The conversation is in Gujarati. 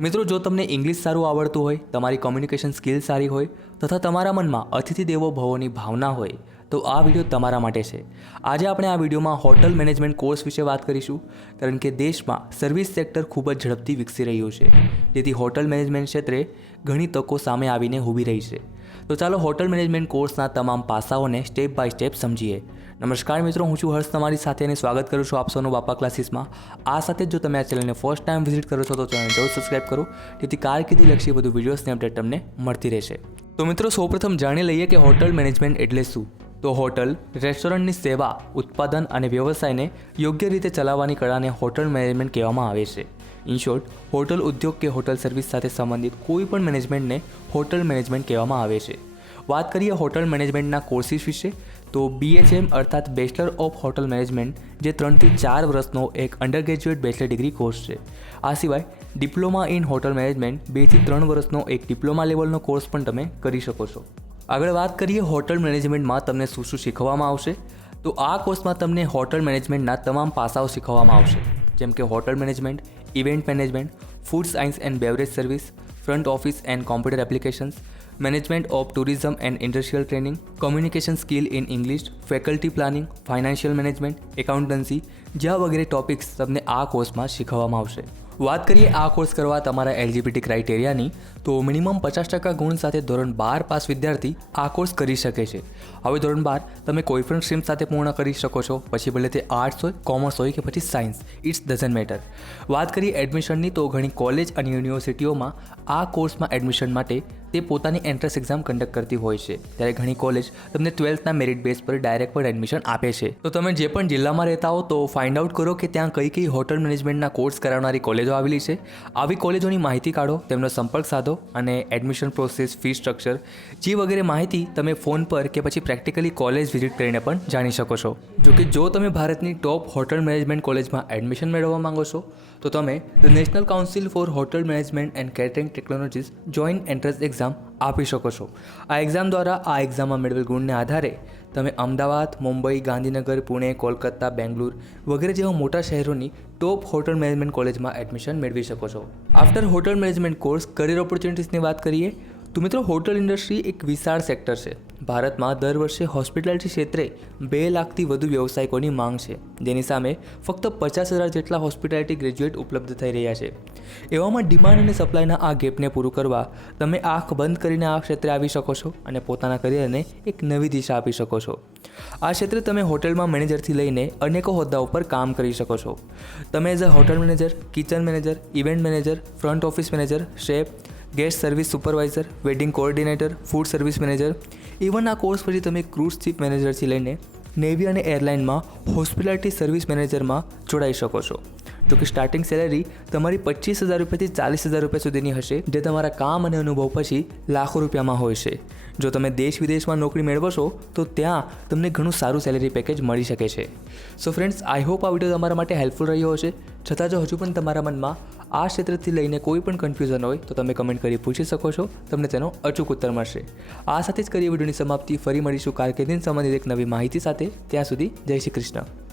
મિત્રો, જો તમને ઇંગ્લિશ સારું આવડતું હોય, તમારી કોમ્યુનિકેશન સ્કિલ સારી હોય તથા તમારા મનમાં અતિથિ દેવો ભવોની ભાવના હોય તો આ વિડીયો તમારા માટે છે. આજે આપણે આ વિડીયોમાં હોટલ મેનેજમેન્ટ કોર્સ વિશે વાત કરીશું, કારણ કે દેશમાં સર્વિસ સેક્ટર ખૂબ જ ઝડપથી વિકસી રહ્યું છે, જેથી હોટલ મેનેજમેન્ટ ક્ષેત્રે ઘણી તકો સામે આવીને ઊભી રહી છે. તો ચાલો હોટલ મેનેજમેન્ટ કોર્સના તમામ પાસાઓને સ્ટેપ બાય સ્ટેપ સમજીએ. નમસ્કાર મિત્રો, હું છું હર્ષ, તમારી સાથે અને સ્વાગત કરું છું આપ સૌનું બાપા ક્લાસીસમાં. આ સાથે જ જો તમે આ ચેનલને ફર્સ્ટ ટાઈમ વિઝિટ કરો છો તો ચેનલ જરૂર સબસ્ક્રાઇબ કરો, જેથી કારકિર્દીલક્ષી વધુ વિડીયોઝની અપડેટ તમને મળતી રહેશે. તો મિત્રો, સૌપ્રથમ જાણી લઈએ કે હોટલ મેનેજમેન્ટ એટલે શું. તો હોટલ, રેસ્ટોરન્ટની સેવા, ઉત્પાદન અને વ્યવસાયને યોગ્ય રીતે ચલાવવાની કળાને હોટલ મેનેજમેન્ટ કહેવામાં આવે છે. ઇન શોર્ટ, હોટલ ઉદ્યોગ કે હોટલ સર્વિસ સાથે સંબંધિત કોઈ પણ મેનેજમેન્ટને હોટલ મેનેજમેન્ટ કહેવામાં આવે છે. વાત કરીએ હોટલ મેનેજમેન્ટના કોર્સિસ વિશે, તો BHM અર્થાત બેચલર ઓફ હોટલ મેનેજમેન્ટ, જે 3 થી 4 વર્ષનો એક under graduate bachelor degree course છે. આ સિવાય ડિપ્લોમા ઇન હોટલ મેનેજમેન્ટ 2 થી 3 વર્ષનો એક ડિપ્લોમા લેવલનો કોર્સ પણ તમે કરી શકો છો. આગળ વાત કરીએ હોટલ મેનેજમેન્ટમાં તમને શું શું શીખવવામાં આવશે, તો આ કોર્સમાં તમને હોટલ મેનેજમેન્ટના તમામ પાસાઓ શીખવવામાં આવશે, જેમ કે hotel management, event management, food science and beverage service, front office and computer applications, management of tourism and industrial training, communication skill in English, faculty planning, financial management, accountancy, જ્યાં વગેરે ટોપિક્સ તમને આ કોર્સમાં શીખવવામાં આવશે. વાત કરીએ આ કોર્સ કરવા તમારા એલિજિબિલિટી ક્રાઇટેરિયાની, તો મિનિમમ 50% ગુણ સાથે ધોરણ 12 પાસ વિદ્યાર્થી આ કોર્સ કરી શકે છે. હવે ધોરણ 12 તમે કોઈ પણ સ્ટ્રીમ સાથે પૂર્ણ કરી શકો છો, પછી ભલે તે આર્ટ્સ હોય, કોમર્સ હોય કે પછી સાયન્સ, ઇટ્સ ડઝન્ટ મેટર. વાત કરીએ એડમિશનની, તો ઘણી કોલેજ અને યુનિવર્સિટીઓમાં આ કોર્સમાં એડમિશન માટે તે પોતાની એન્ટ્રન્સ એક્ઝામ કન્ડક્ટ કરતી હોય છે, ત્યારે ઘણી કોલેજ તમને 12થના મેરિટ બેઝ પર ડાયરેક્ટ પણ એડમિશન આપે છે. તો તમે જે પણ જિલ્લામાં રહેતા હો તો ફાઇન્ડ આઉટ કરો કે ત્યાં કઈ હોટલ મેનેજમેન્ટના કોર્સ કરાવનારી કોલેજો આવેલી છે. આવી કોલેજોની માહિતી કાઢો, તેમનો સંપર્ક સાધો અને એડમિશન પ્રોસેસ, ફી સ્ટ્રક્ચર, જે વગેરે માહિતી તમે ફોન પર કે પછી પ્રેક્ટિકલી કોલેજ વિઝિટ કરીને પણ જાણી શકો છો. જોકે જો તમે ભારતની ટોપ હોટલ મેનેજમેન્ટ કોલેજમાં એડમિશન મેળવવા માંગો છો તો તમે the national council four hotel management and catering technologies joint entrance exam આપી શકો છો. આ એક્ઝામ દ્વારા આ એક્ઝામમાં મેળવેલ ગુણને આધારે તમે અમદાવાદ, મુંબઈ, ગાંધીનગર, પુણે, કોલકાતા, બેંગ્લોર વગેરે જેવા મોટા શહેરોની ટોપ હોટલ મેનેજમેન્ટ કોલેજમાં એડમિશન મેળવી શકો છો. After hotel management course career ઓપોર્ચ્યુનિટીઝની વાત કરીએ, તો મિત્રો, હોટલ ઇન્ડસ્ટ્રી એક વિશાળ સેક્ટર છે. ભારતમાં દર વર્ષે હોસ્પિટાલિટી ક્ષેત્રે 2 લાખથી વધુ વ્યવસાયિકોની માંગ છે, જેની સામે ફક્ત 50,000 જેટલા હોસ્પિટાલિટી ગ્રેજ્યુએટ ઉપલબ્ધ થઈ રહ્યા છે. એવામાં ડિમાન્ડ અને સપ્લાયના આ ગેપને પૂરું કરવા તમે આંખ બંધ કરીને આ ક્ષેત્રે આવી શકો છો અને પોતાના કરિયરને એક નવી દિશા આપી શકો છો. આ ક્ષેત્રે તમે હોટલમાં મેનેજરથી લઈને અનેકો હોદ્દાઓ પર કામ કરી શકો છો. તમે as a hotel manager, kitchen manager, event manager, front office manager, chef, guest service supervisor, wedding coordinator, food service manager, even આ કોર્સ પછી તમે ક્રૂઝ ચીફ મેનેજરથી લઈને નેવી અને એરલાઇનમાં હોસ્પિટાલિટી સર્વિસ મેનેજરમાં જોડાઈ શકો છો. જોકે સ્ટાર્ટિંગ સેલેરી તમારી 25,000 રૂપિયાથી 40,000 રૂપિયા સુધીની હશે, જે તમારા કામ અને અનુભવ પછી લાખો રૂપિયામાં હોય છે. જો તમે દેશ વિદેશમાં નોકરી મેળવશો તો ત્યાં તમને ઘણું સારું સેલેરી પેકેજ મળી શકે છે. સો ફ્રેન્ડ્સ, આઈ હોપ આ વિડીયો તમારા માટે હેલ્પફુલ રહ્યો હશે. છતાં જો હજુ પણ તમારા મનમાં આ ક્ષેત્રથી લઈને કોઈ પણ કન્ફ્યુઝન હોય તો તમે કમેન્ટ કરી પૂછી શકો છો, તમને તેનો અચૂક ઉત્તર મળશે. આ સાથે જ કરીએ વિડીયોની સમાપ્તિ. ફરી મળીશું કારકિર્દી સંબંધિત એક નવી માહિતી સાથે. ત્યાં સુધી જય શ્રી કૃષ્ણ.